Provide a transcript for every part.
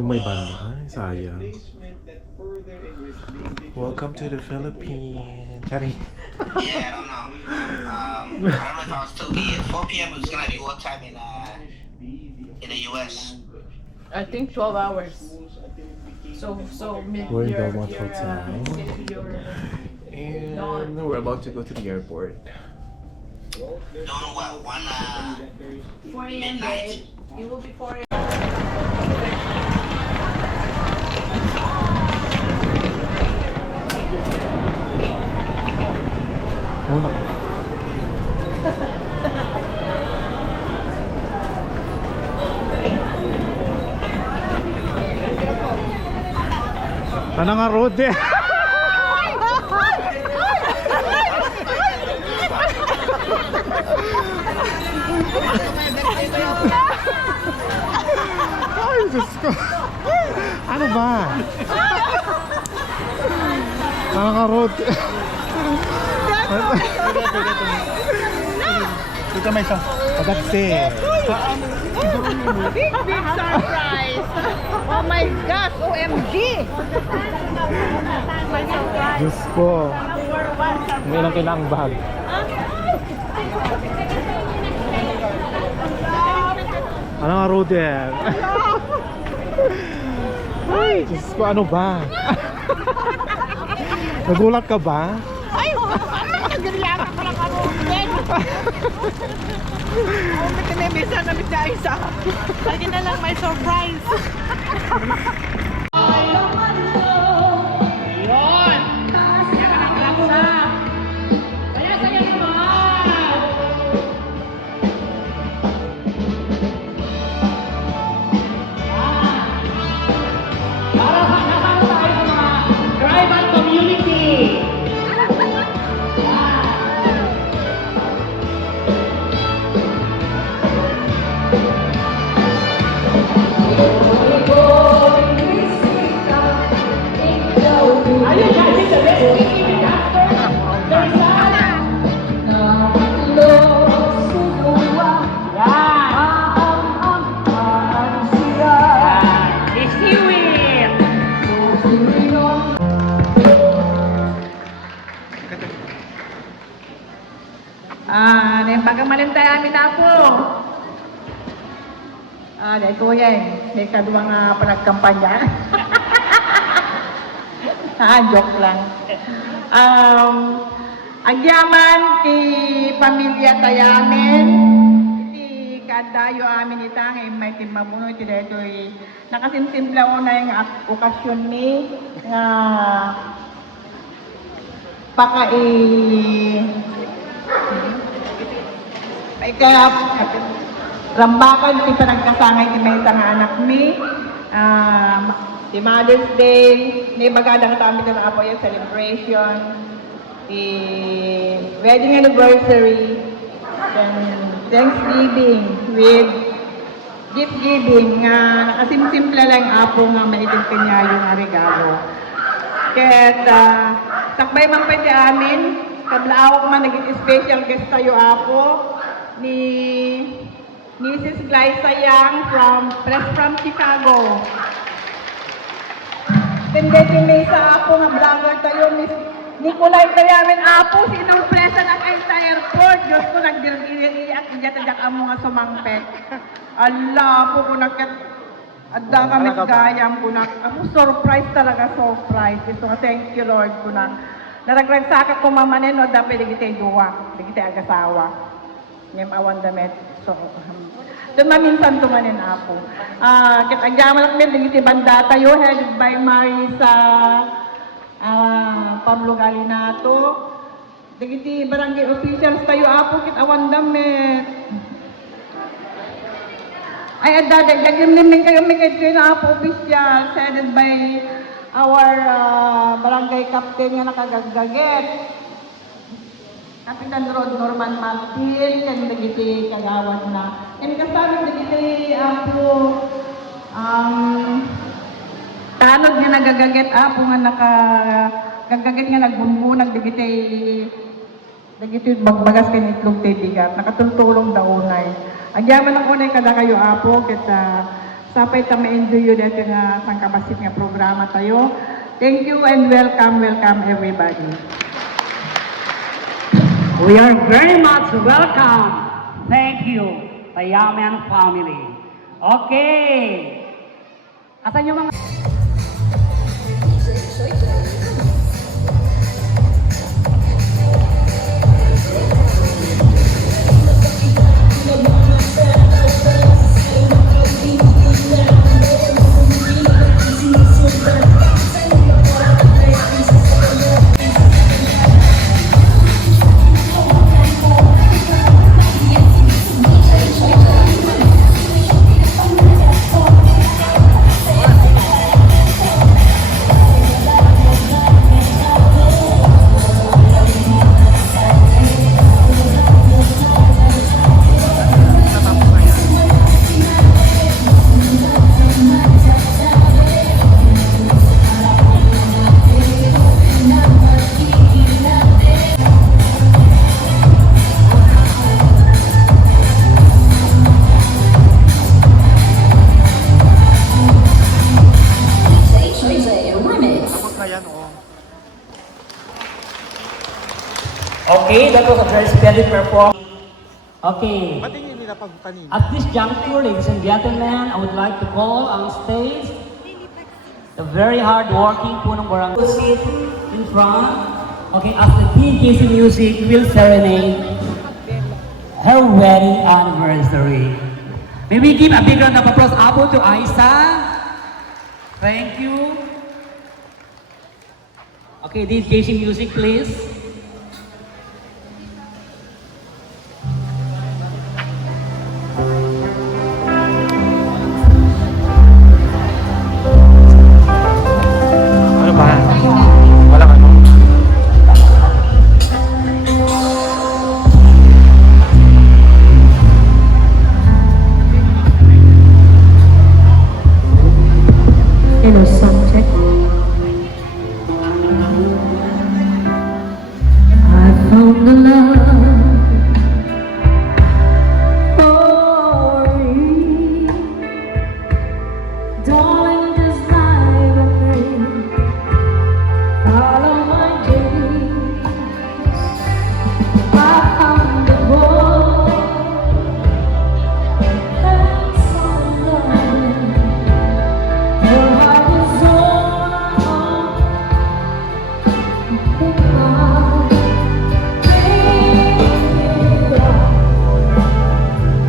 Yung may banda. Ay, sayang. Welcome to the Philippines. Sorry. Yeah, I don't know. I don't know if I'll still be at 4 p.m. It's gonna be what time in the US? I think 12 hours. So We're in your Belmont Hotel. And we're about to go to the airport. Don't know what, 4 a.m. babe. It will be 4 a.m. Muna. Ano nga road eh? Ay, Diyos ko. Ano ba? Ano nga road? Dito may isang pagkakse. Big surprise! Oh my gosh! OMG! My surprise! Diyos ko. May ilang kailangang bag. Ano nga road eh? Ay, Diyos ko, ano ba? Nagulat ka ba? Ay! Nagriyan ako lang ako! Oh, may kinibisa na bigla isa. Lagi na lang may surprise. Yun! Kaya ka ng laksa. Kaya sa'yo mo! Para makasama tayo sa mga tribal community. Pagkamalintay amin na po. Dahil ko yan. May kaduwang panagkampanya. Joke lang. Agyaman ti pamilya tayamin. Iti kadayo amin itang may timabuno iti dito nakasimsimple ko na yung okasyon ni nga kaya rambakan ti panagkasangay ti may isang anak ni ti Mother's Day ni bagadang kami na po yung celebration the wedding anniversary and Thanksgiving with gift giving nga nakasimsimple lang apo nga maiting kanya yung regalo kaya sakbay man pa di amin kablao ko man naging special guest tayo apo ni Mrs. Glyza Yang from Chicago. Tindeti may isa ako nga vlogger tayo, Miss Nicolay Tayamin apo, sinurpresa ng Aita Airport. Diyos ko, nagdiriiyak, iyak amo nga sumangpet. Allah po ko adda kami gayam ko surprise talaga, surprise. Ito nga, thank you Lord ko na. Naragragsaka ko mamanin, o dapat digitay duwa, digitay agasawa. Ngayong awan damit. So, doon maminsan tumanin ako. Kitagyaman lang din, digiti banda tayo, headed by Marisa Pablo Galinato. Digiti barangay officials tayo, apo, kitawan damit. Ay, dagdag namin kayo, may kayo na apo officials, headed by our barangay captain nga nakagagaget. Kapitan Rod Norman Martin, kan dagiti kagawad na. Kan kasama dagiti apo tanod nga nagagaget apo nga nakagagaget nga nagbunbunag dagiti bagbagas kan itlog tay bigat. Nakatultulong daunay. Agyaman ang unay kada kayo apo kita Sapay ta ma-enjoy yun dito nga sang kabasit nga programa tayo. Thank you and welcome everybody. We are very much welcome. Thank you, Tayaman family. Okay. Asan yung mga... Okay, that was a very splendid performance. Okay. Ba't hindi nila pag kanina? At this juncture, ladies and gentlemen, I would like to call on stage the very hard-working punong barangay. Sit in front. Okay, as the DJC music will serenade her wedding anniversary. May we give a big round of applause to Aisa. Thank you. Okay, DJC music, please. Ano ba? Walang ano. Hello, subject. I found the love for you. Darling, just like a dream. Follow my dreams. I found the boy and some love. Your heart is on the line.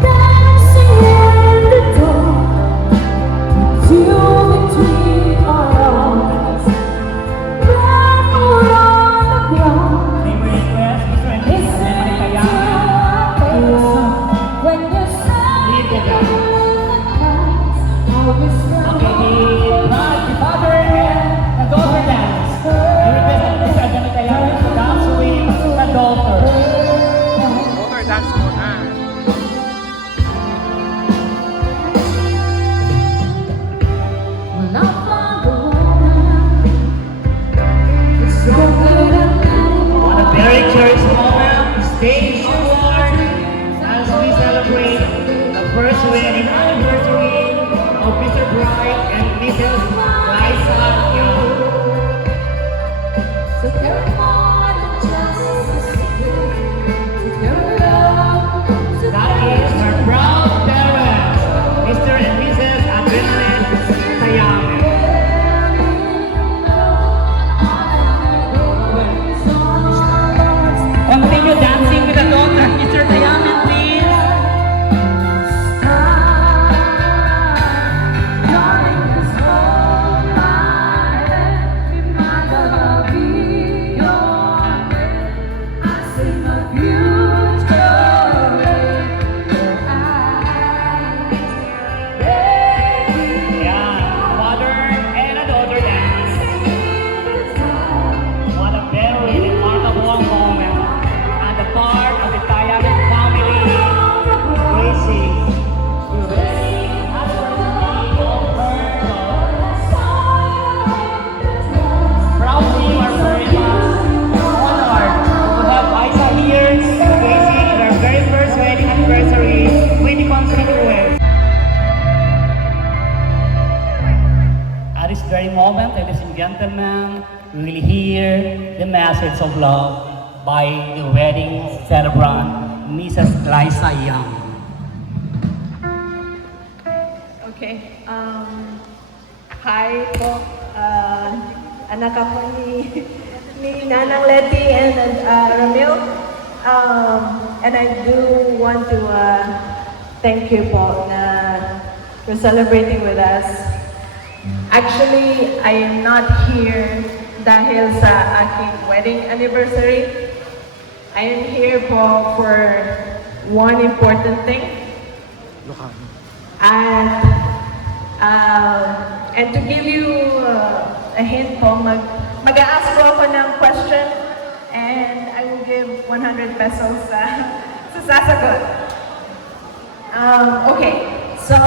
Dancing in the dark, you between our arms. Barefoot on the ground, listening to our song. When you sang the past, I was The father and the daughter dance. I represent Mr. Agamitayan to dance with the daughter. Motor dance muna. When I found the woman, it's so good and On a very cherished moment, the stage award as we celebrate the first wedding anniversary of Mr. Bright and Mrs. Liza Young. so carry on and just a secret. Carry on, so That is her proud parents, Mr. and Mrs. Adrenaline Sayame. Continue dancing with the daughter, Mr. Sayame, please. I gentlemen, we will hear the message of love by the wedding celebrant, Mrs. Liza Young. Okay. Hi po. Anak ako ni Nanang Letty and Ramil. And I do want to thank you po for celebrating with us. Actually, I am not here dahil sa aking wedding anniversary. I am here po for one important thing. And to give you a hint po, mag-a-ask po ako ng question and I will give 100 pesos sa sasagot. Okay, so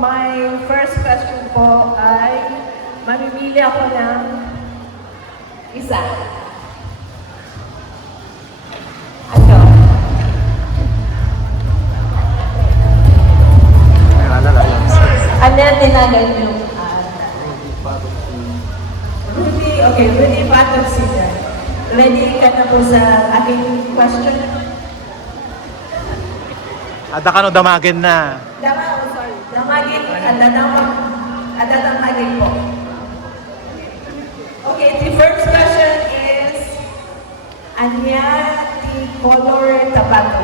my first question po ay mamimili ako ng isa. Ano? Ano yung tinagal yung Rudy, okay, Rudy Patok Senior. Ready ka na po sa aking question? Ada ka no damagin na. Sorry. Damagin, adadamagin po. Okay, the first question is, anya the color tabato?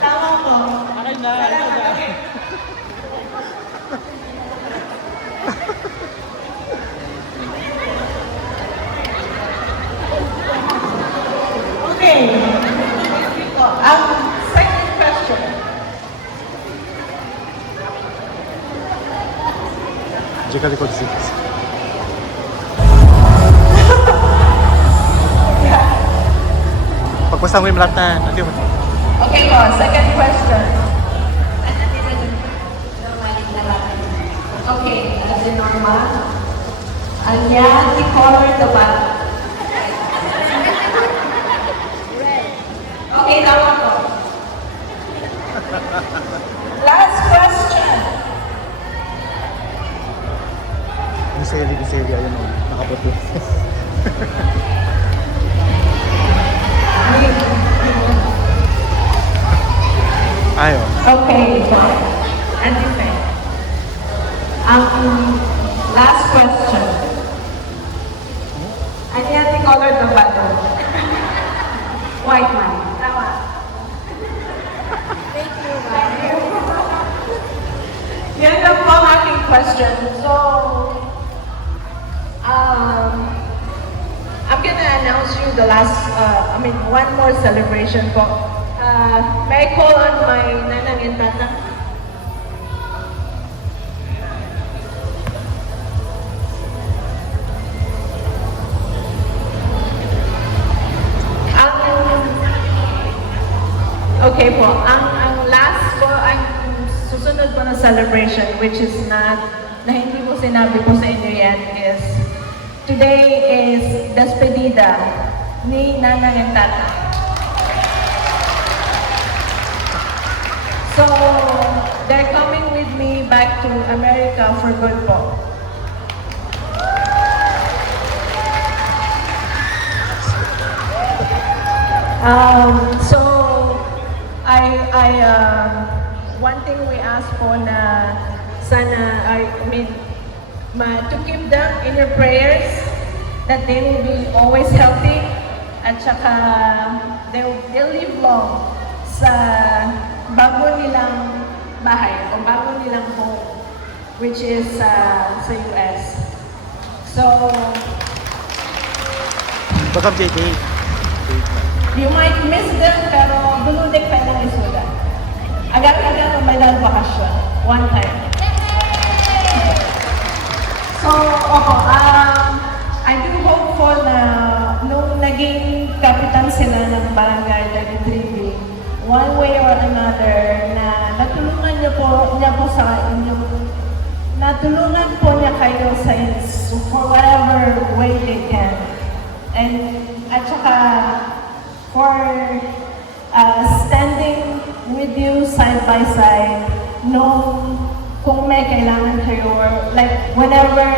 Tama po. Okay. Okay. Second question. Jika likod si. Pagpasang mo yung malatan. Okay po, second question. Okay, as in normal. Anya, the color tabato? Okay, tama po. Last question. Biseli, ayun o. Nakaputi. Ayo. Okay, and defend. Last question. Ano yan the color tabato? White man. Tama. Thank you. Yan lang po ang aking question. So, I'm gonna announce you the last, one more celebration po. May I call on my nanang and tatang? Okay po, ang last po, ang susunod po na celebration, which is not, na hindi po sinabi po sa inyo yan, is today is despedida ni Nanang and Tata. So, they're coming with me back to America for good po. So, one thing we ask po na sana, to keep them in your prayers, that they will be always healthy, at saka they'll live long sa bago nilang bahay, o bago nilang home, which is sa US. So, What's up, JJ? you might miss them, pero duludik pa lang isulat. Agad-agad may dalang bakasyon. One time. So, I do hope po na nung naging kapitan sila ng Barangay 33B, one way or another, na natulungan niya po sa inyo, natulungan po niya kayo sa for whatever way they can. And at saka, for standing with you side by side, nung kung may kailangan kayo or like whenever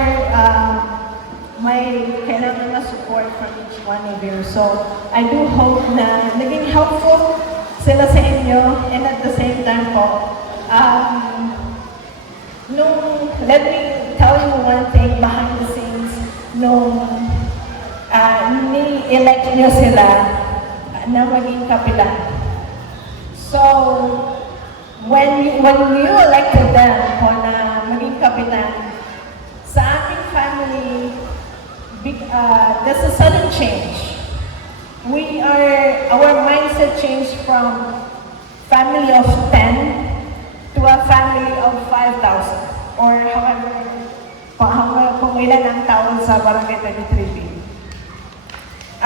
may kailangan na support from each one of you. So, I do hope na naging helpful sila sa inyo and at the same time po, let me tell you one thing behind the scenes, ni-elect nyo sila na maging kapitan. So, when you elected them po na maging kapitan, sa ating family, there's a sudden change. Our mindset changed from family of 10 to a family of 5,000 or however, kung ilan ang tao sa Barangay 33B.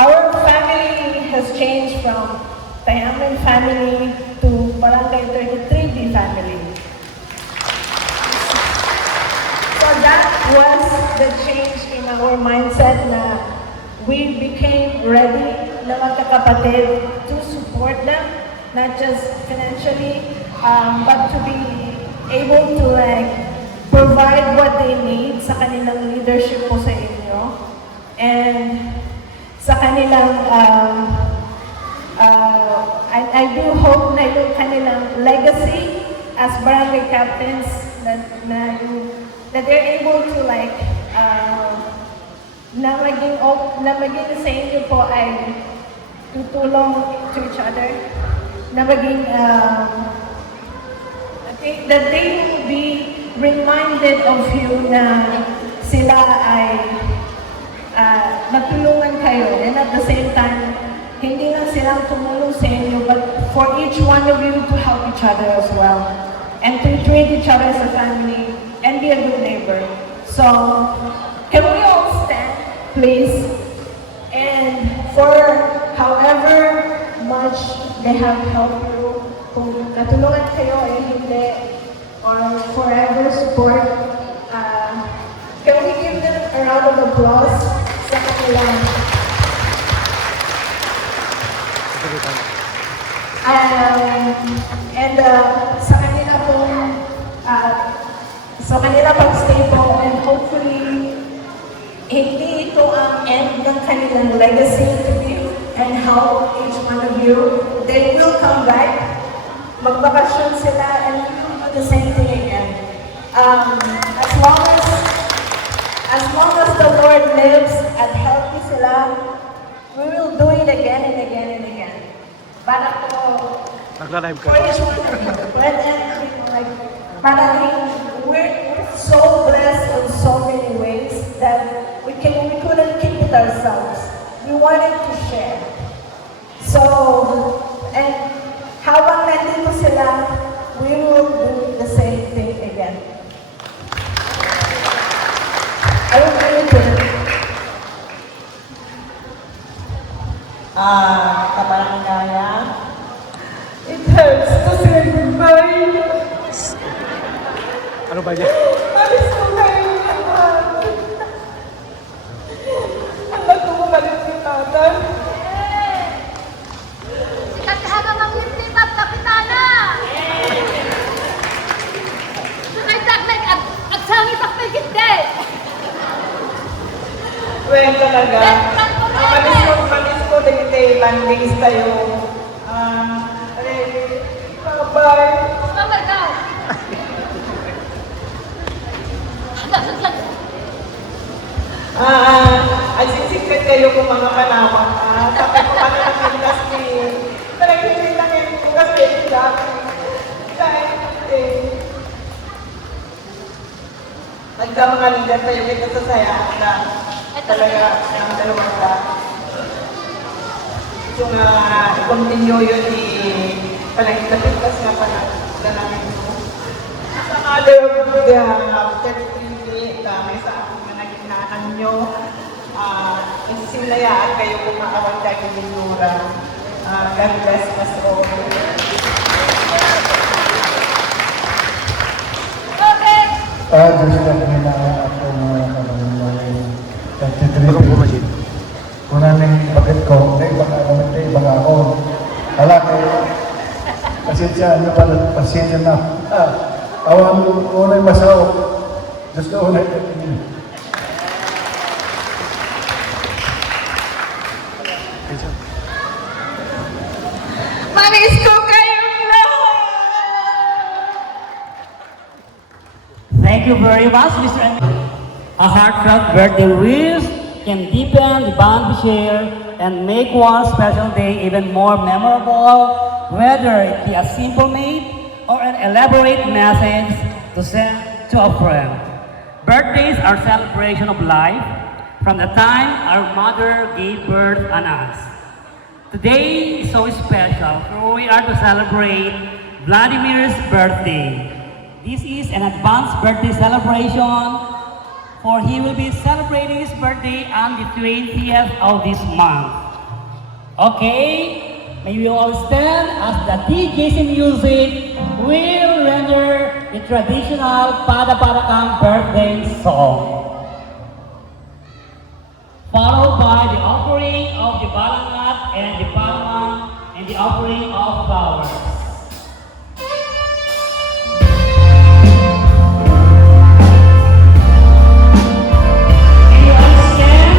Our family has changed from Tayaman family to Barangay 33B family. So that was the change in our mindset na we became ready na magkakapatid to support them, not just financially, but to be able to provide what they need sa kanilang leadership po sa inyo and sa kanilang I do hope na yung kanilang legacy as barangay captains that they're able to na maging sa inyo po ay tutulong to each other, na maging that they will be reminded of you na sila ay matulungan kayo and at the same time hindi lang silang tumulong sa inyo but for each one of you to help each other as well and to treat each other as a family and be a good neighbor. So, can we all stand, please? And for however much they have helped you, kung natulungan kayo ay hindi, or forever support, can we give them a round of applause sa kanilang sa kanila pag-stay po and hopefully hindi ito ang end ng kanilang legacy to you and help each one of you. They will come back, magbakasyon sila and we will do the same thing again. As long as the Lord lives and healthy sila, we will do it again and again and again. Para po, for each one of you. We're so blessed in so many ways that we couldn't keep it ourselves. We wanted to share. So, and habang nandito sila, we will do the same thing again. I will do it too. Kabarangaya, it hurts to say goodbye. Ano ba yan? Alis ko kayo naman. Anak ko bumalik ni tatay. Sikat kahanga manglip at kapitana! Sukay-saklik at agsangi pakpagit din! Well, talaga. Malis ko din landings tayo. Bye-bye. Mamar ka! Agsisikret kayo kung mga panawang. Tapos ko pala ng industry. Talagang hindi lang yung kasi dahil mga leader tayo may nasasayaan na talaga ng dalawang ba. Yung i-continue yun palagitapitas nga pa na namin mo. Sa mother of the 33 may sa aking mga naginahan nyo, isisinayaan kayo kung maawag kayo ng Nura. God bless us all. Diyos ka pinaan ako mga kabarangay 33. Kung namin bakit ko, ibang ako. Hala kayo, pasensya nyo pala, pasensya na. Awan unay masaw. Diyos ka unay katingin. Mamiss ko kayong lahat! Thank you very much, Mr. and A heartfelt birthday wish can deepen the bond we share and make one special day even more memorable, whether it be a simple mate or an elaborate message to send to a friend. Birthdays are celebration of life from the time our mother gave birth on us. Today is so special, for we are to celebrate Vladimir's birthday. This is an advanced birthday celebration, for he will be celebrating his birthday on the 20th of this month. Okay, may we all stand as the TJC music will render the traditional Pada-Padakang birthday song, followed by the offering of the balangat and the palmang and the offering of flowers. Can you understand?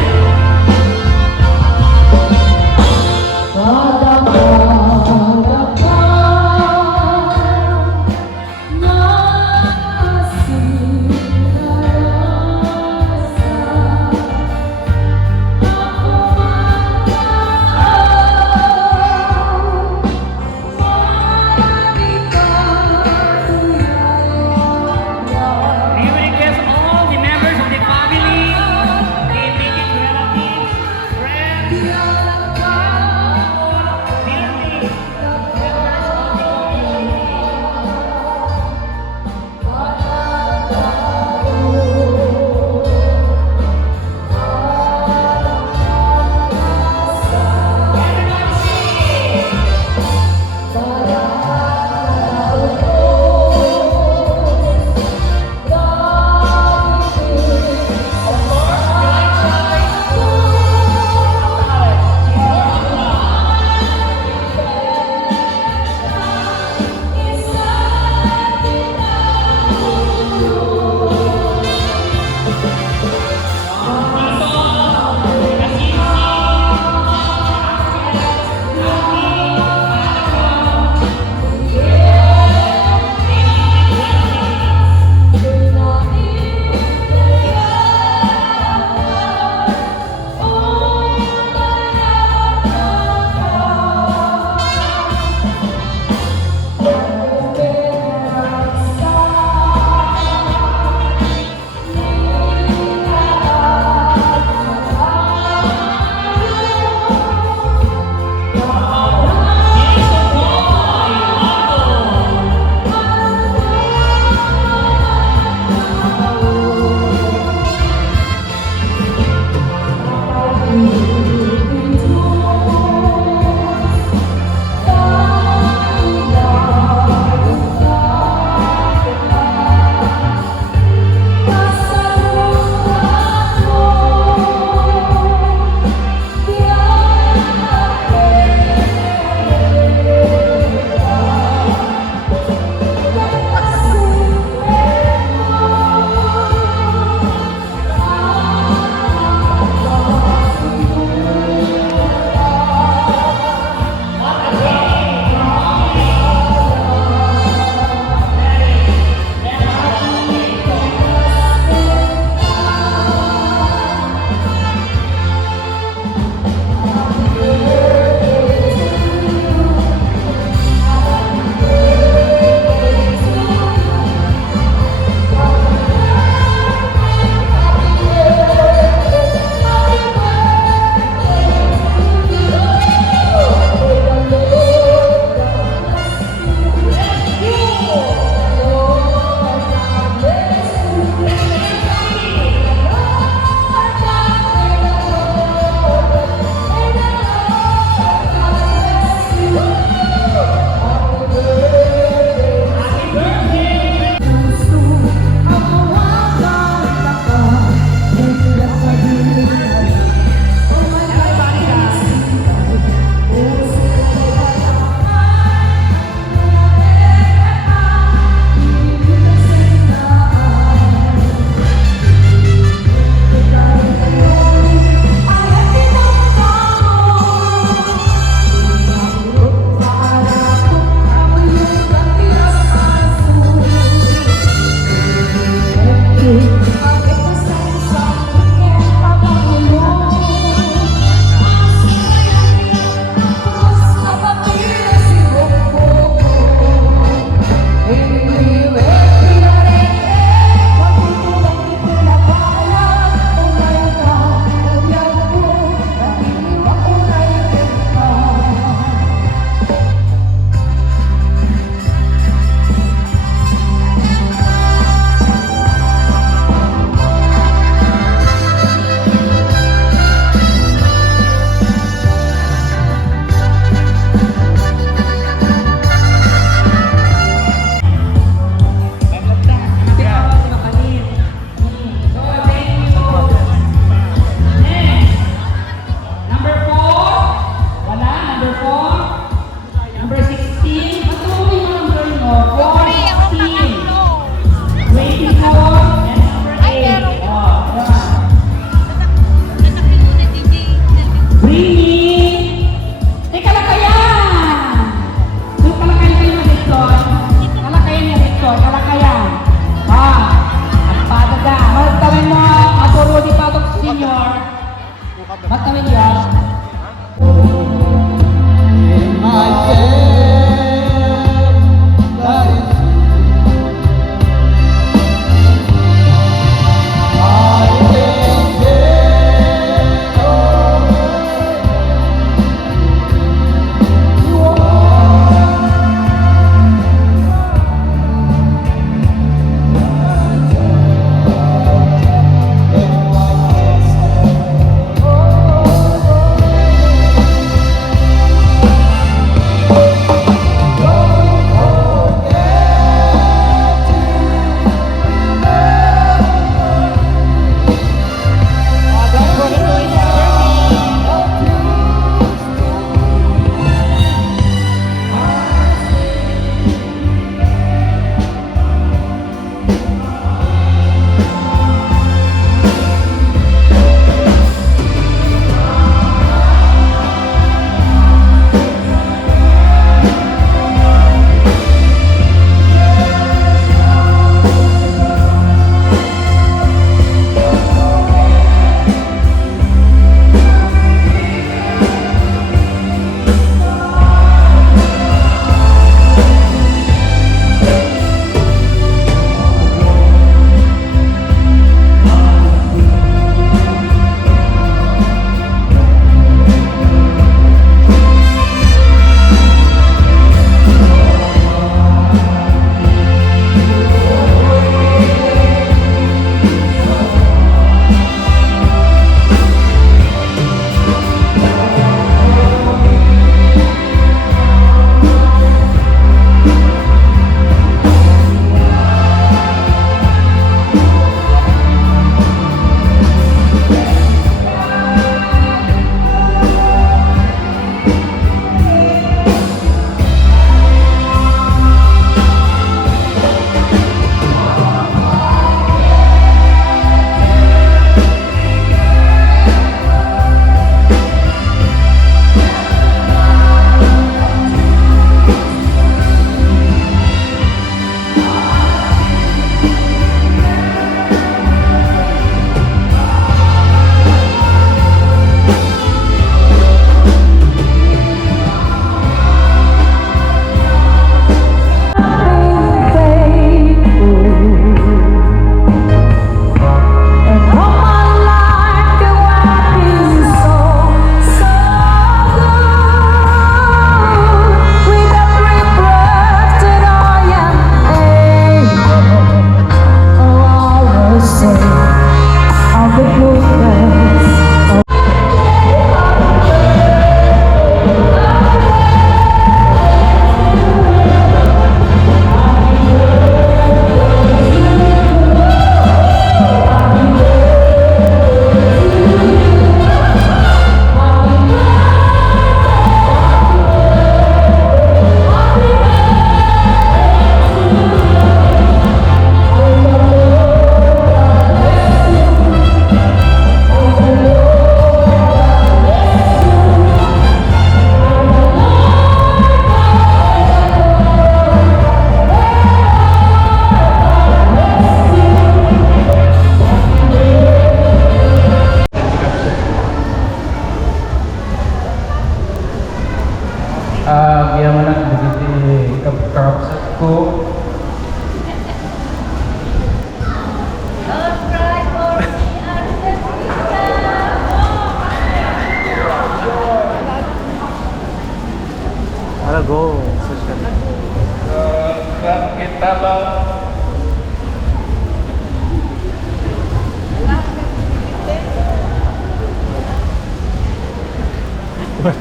Thank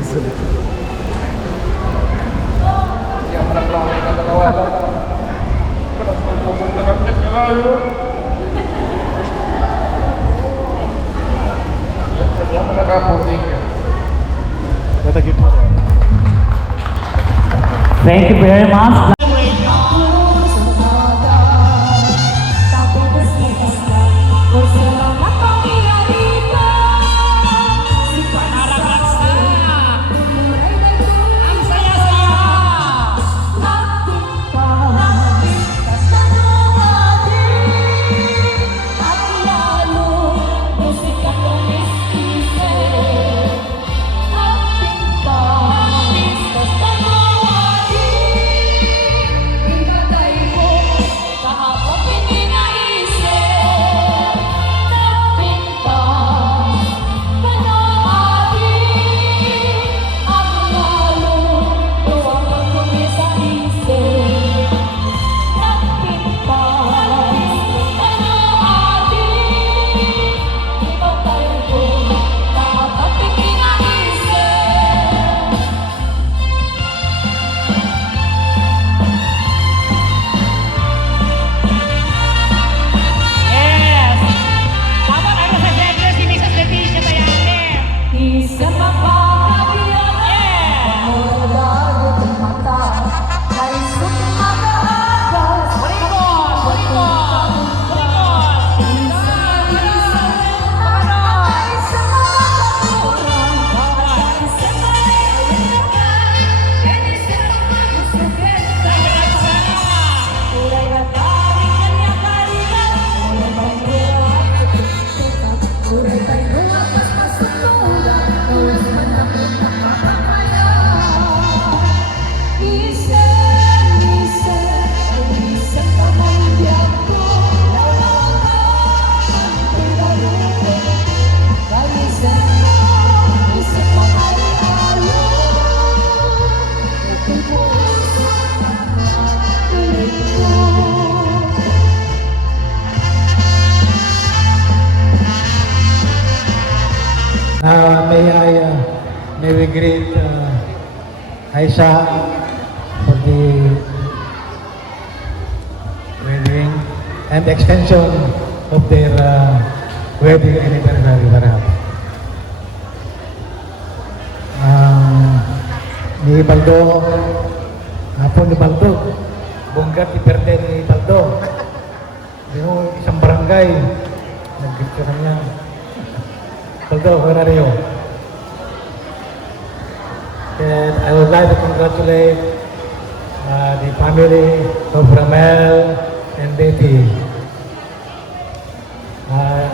you very much. May we greet Aisha for the wedding and extension of their wedding anniversary. Perhaps. Ni Baldo, apo ni Baldo, bonggat di birthday ni Baldo. Yung isang barangay, nag-gift ka niya. Baldo, where are you? And I would like to congratulate the family of Ramel and Betty.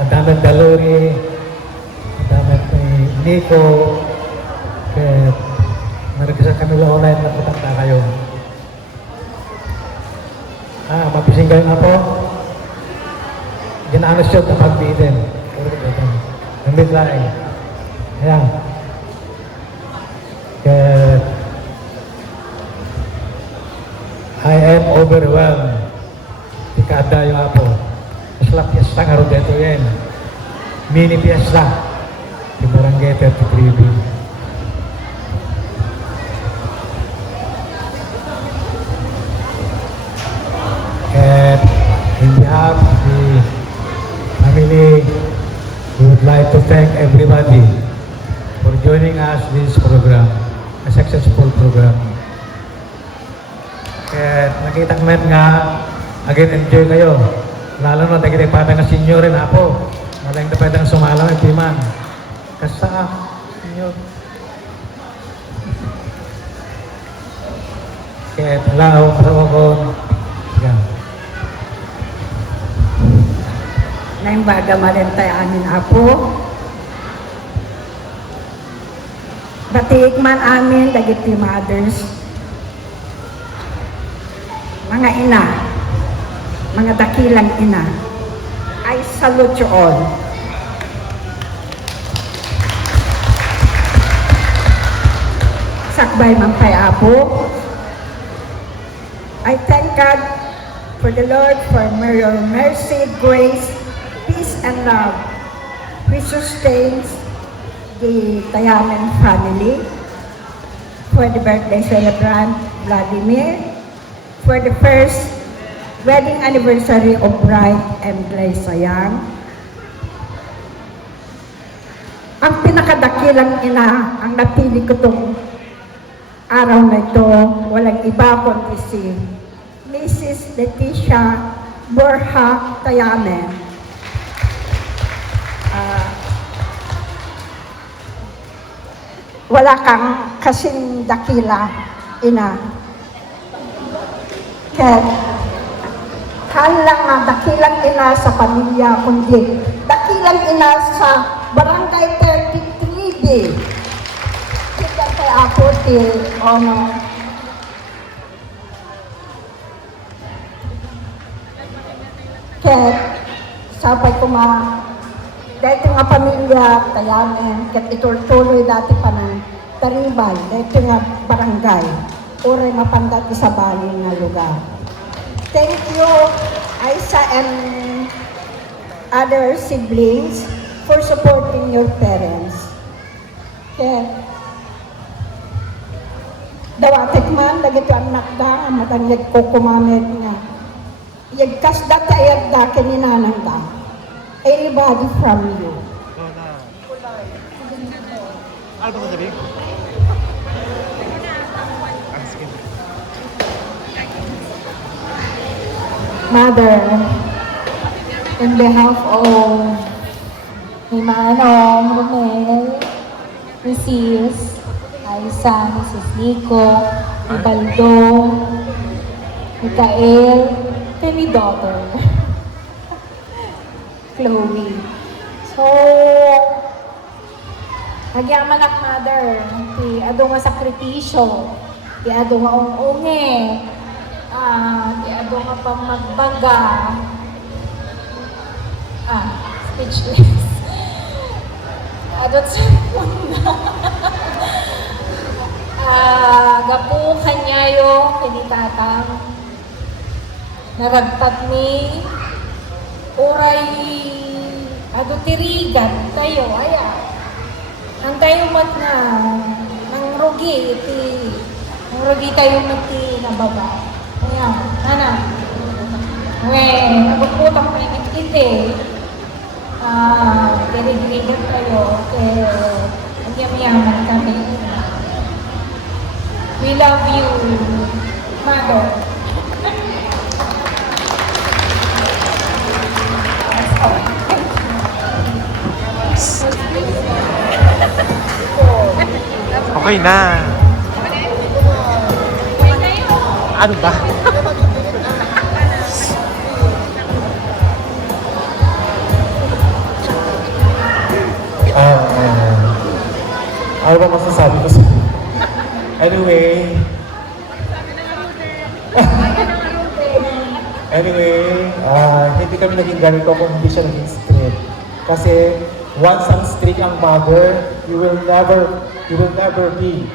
Adamet Daluri, Adamet Nico, kaya naragisa kami lang online na patanda kayo. Mapising kayo nga po. Ginaanos siya na pagbitin. Nandit lang eh. Ayan. I am overwhelmed. Tikada yung apo. Masla piyesta nga rin dito yan. Mini piyesta. Di Barangay 33B. And in behalf of the family, we would like to thank everybody for joining us this program. A successful program. Kaya nakita ko nga, again enjoy kayo. Lalo na tayo pa ng senior rin ako. Malang na pwedeng sumala ng timan. Kasa, senior. Kaya talaw, parawa ko. Yan. Naimbaga malentay amin apo. Batik man amin dagiti mothers, mga ina, mga dakilang ina, I salute you all. Sakbay man kay apo. I thank God for the Lord for your mercy, grace, peace, and love, which sustains the Tayamen family for the birthday celebrant, Vladimir, for the first wedding anniversary of Bride and Clay Sayang. Ang pinakadakilang ina ang napili ko tong araw na ito, walang iba kundi si Mrs. Leticia Borja Tayamen. Wala kang kasing dakila, ina. Kaya, lang nga dakilang ina sa pamilya, kundi dakilang ina sa Barangay 33B. Kita kay ako ti Ono. Kaya, sabay ko dahil nga pamilya, tayamin, kat ituloy dati pa ng taribal, dahil nga barangay, uri nga pandati sa bali nga lugar. Thank you, Aisa and other siblings, for supporting your parents. Kaya, dawatik man, dagito anak da, matanyag ko kumamit nga. Yagkas da tayag da, kininanang da. Anybody from you. Ano ba sabihin? Mother, on behalf of ni Manong, Romel, Mrs. Aisa, Mrs. Nico, ni Baldo, Mikael, and ni daughter, Chloe. So, nagyaman ak mother, ti ado nga sakritisyo, ti ado nga ungungi, ti ado nga pang magbaga, speechless. Adot sa puna. Gapu kanyayo, kinitatang, naragtat ni, oray, adot tirigan, tayo, aya. Ang tayo mat na, nang rugi, nang rugi tayo mati na baba. Kaya, anak, nagputang pa yung itkiti. Tirigan tayo, kaya, ang yaman kami. We love you, Mother. Okay na. Ano ba? Ano ba masasabi ko sa Anyway, hindi kami naging ganito kung hindi siya naging strict. Kasi once ang strict ang mother, you will never be,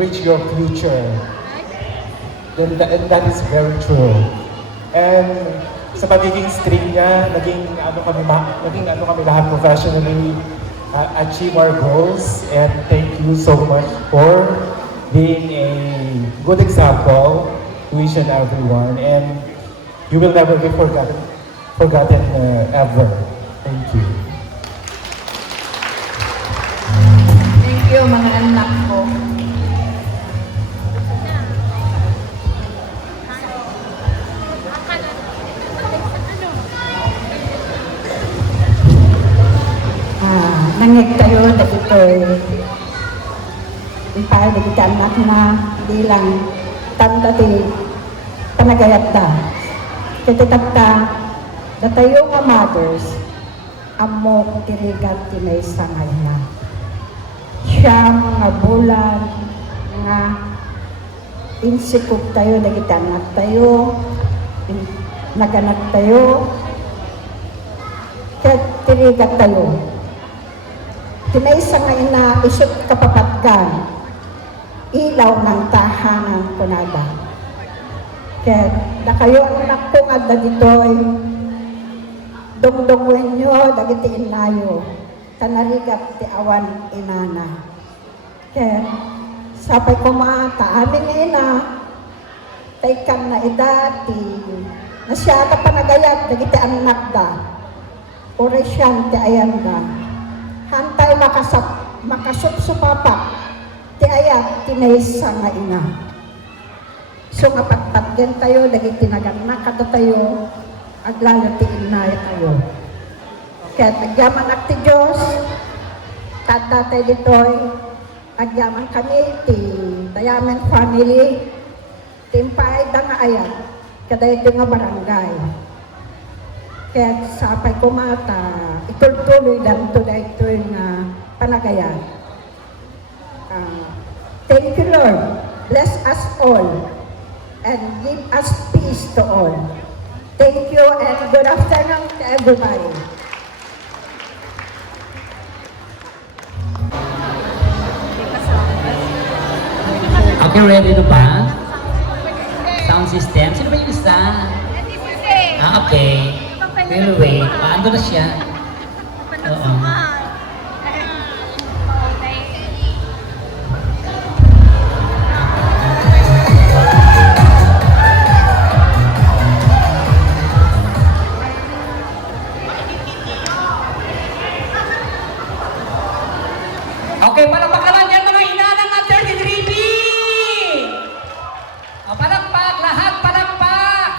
reach your future. And that is very true. And sa pagiging strict niya, naging kami lahat professionally, achieve our goals, and thank you so much for being a good example to each and everyone, and you will never be forgotten ever. Thank you. Thank you, mga anak ko. Nangig tayo, dagito ipay, dagito anak na, di lang tanda ti panagayat da. Kititagta, datayo nga mothers, amo tirigat ti may sangay na. Siya mga bulan, nga insikog tayo, dagito anak tayo, naganak tayo, tirigat tayo. Tinaisa nga ina isip kapapatgan, ilaw ng tahanan kunada. Kaya na kayo ang nakungad na dito'y dungdungwen nyo, dagiti inayo, tanarigat ti awan inana. Kaya Sapay ko mata, amin nga ina, taykan na edati, nasyata panagayat, dagiti anak da, oresyan ti ayan da, hantay makasupsupapak, ti ayat, tinaysa nga ina. So nga patpatgan tayo, dagiti naganak kada tayo, aglalo ti inay tayo. Kaya nagyaman ak ti Diyos, tata tayo dito'y, agyaman kami ti Dayamen family, timpay da nga ayan, kada ito nga barangay. Kaya sapay ko mata, ituloy lang ito na ito nga panagayan. Thank you Lord, bless us all, and give us peace to all. Thank you and good afternoon to everybody. Okay, ready na ba? Sound system. Sino ba yung isa? Okay. We'll wait. Paano na siya? Oo. Okay, palakpakan yan mga inanang at 33B! O, palakpak! Lahat palakpak!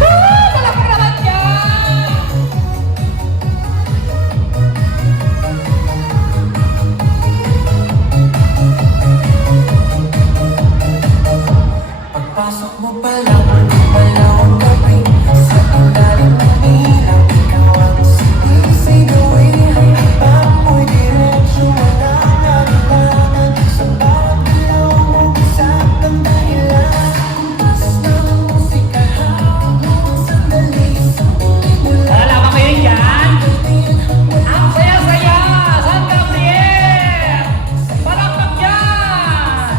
Woo! Palakpak naman yan! Pagpasok mo pa lang, malaw ang gabi. Sa ilalim ng ilaw, ikaw ang sinisigawi. Amoy diretsyo, walang alimangan. Sa bawat ilaw mo, isang kang dahilan. Kumpas ng musika, hawak mo ang sandali. Sa muling mula, Wala ba kayo dyan? Ang saya-saya! San Gabriel! Palakpak yan!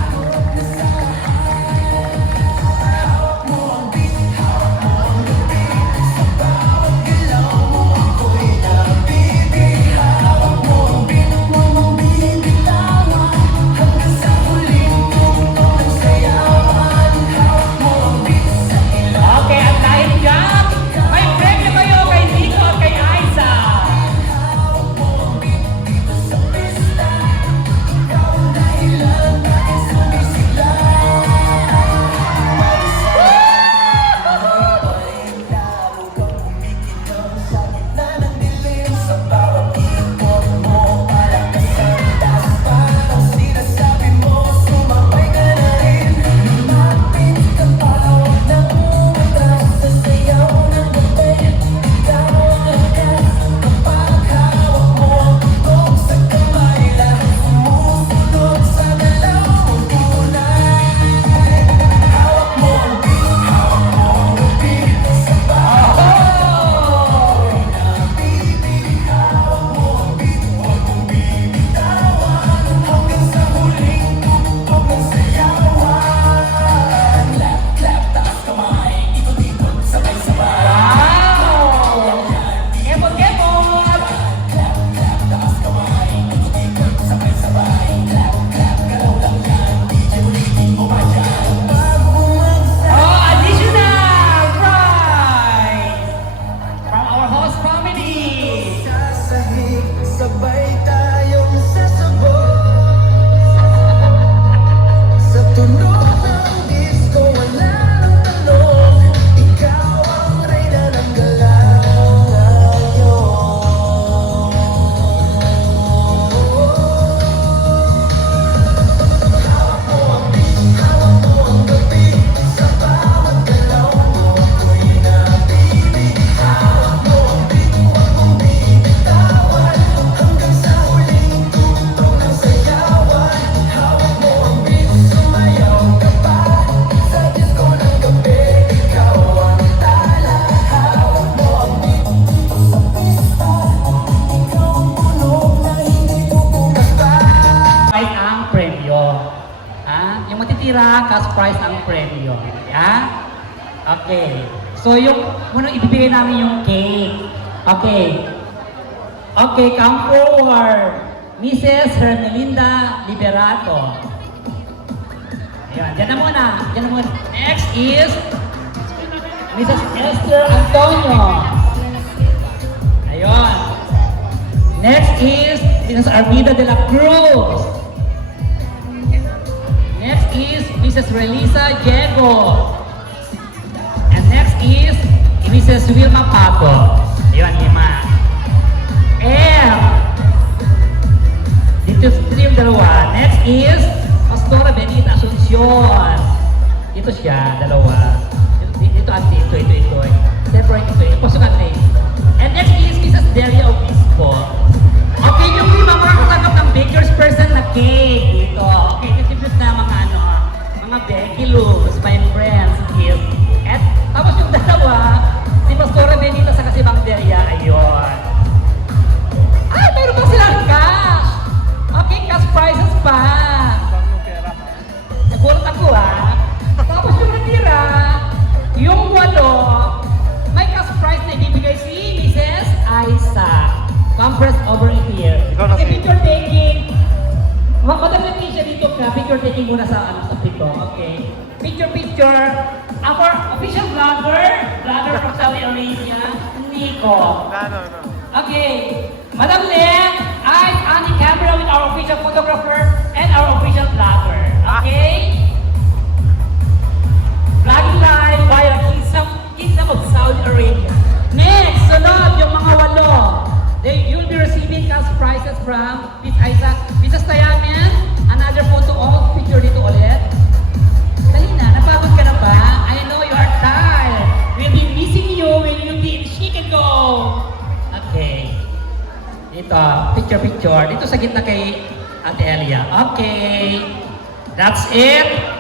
Okay, at dahil dyan, may premyo kayo kay Nico at kay Aiza. Wow! Kemot-kemot! Oh, additional prize from our host family. sasahig, sabay tayong sasabog. Sa tunog ng disco, wala nang tanong. Ikaw ang reyna ng galaw ngayon. Hawak mo ang beat, hawak mo ang gabi. Sa bawat galaw mo, ako'y nabibig. Hawak mo ang beat, huwag mong bibitawan. Hanggang sa huling tugtog ng sayawan. Hawak mo ang beat, sumayaw ka pa. Sa disco ng gabi, ikaw ang tala. Hawak mo ang beat, dito sa pista. Ikaw ang tunog na hindi ko bumaba. Prize ang premyo. Yung matitira, cash prize ang premyo. Yeah? Okay. So yung muna ibibigay namin yung cake. Okay. Okay, come forward. Mrs. Hermelinda Liberato. Ayan, dyan na muna. Dyan na muna. Next is Mrs. Esther Antonio. Ayun. Next is Mrs. Armida de la Cruz. Next is Mrs. Relisa Diego. And next is Mrs. Wilma Pato. Ayun, lima. And dito yung dalawa. Next is Pastora Benita Asuncion. Dito siya, dalawa. Dito ate, ito. Separate ito. Pasok ate. And next is Mrs. Delia Obispo. Okay, yung lima makakatanggap ng baker's person na cake dito. Okay, distribute na mga Becky Luz, my friends, gift. At tapos yung dalawa, si Pastora Benita sa kasi Bang Delia, ayun. Ah, meron pa silang cash! Okay, cash prizes pa! Nagulat ako Tapos yung natira, yung walo, may cash prize na ibibigay si Mrs. Aiza. Compress over here. Kasi picture taking. Madam Leticia dito ka, picture taking muna sa pito. Okay. Picture. Our official vlogger from Saudi Arabia, Nico. No. Okay. Madam Len, eyes on the camera with our official photographer and our official vlogger. Okay? Vlogging live via Kingdom of Saudi Arabia. Next, sunod yung mga walo. You'll be receiving cash prizes from Miss Aiza. Mrs. Tayamen, another photo of picture dito ulit. Dali na, napagod ka na ba? I know you are tired. We'll be missing you when you'll be in Chicago. Okay. Dito, picture. Dito sa gitna kay Ate Elia. Okay. That's it.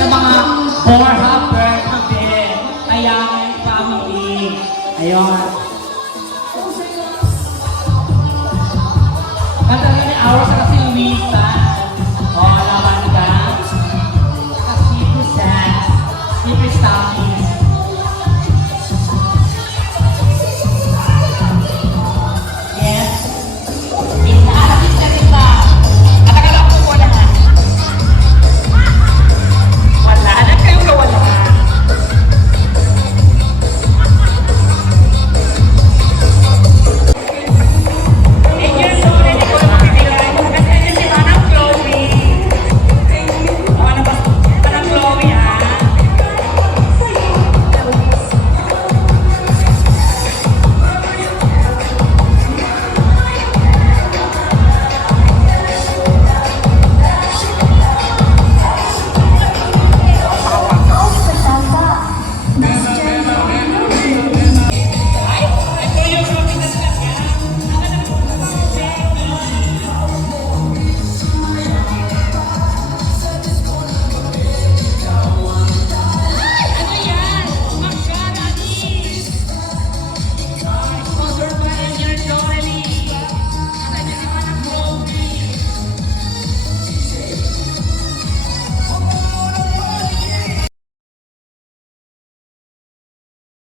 Sa mga Borja Bernabé, Tayamen family. Ayun.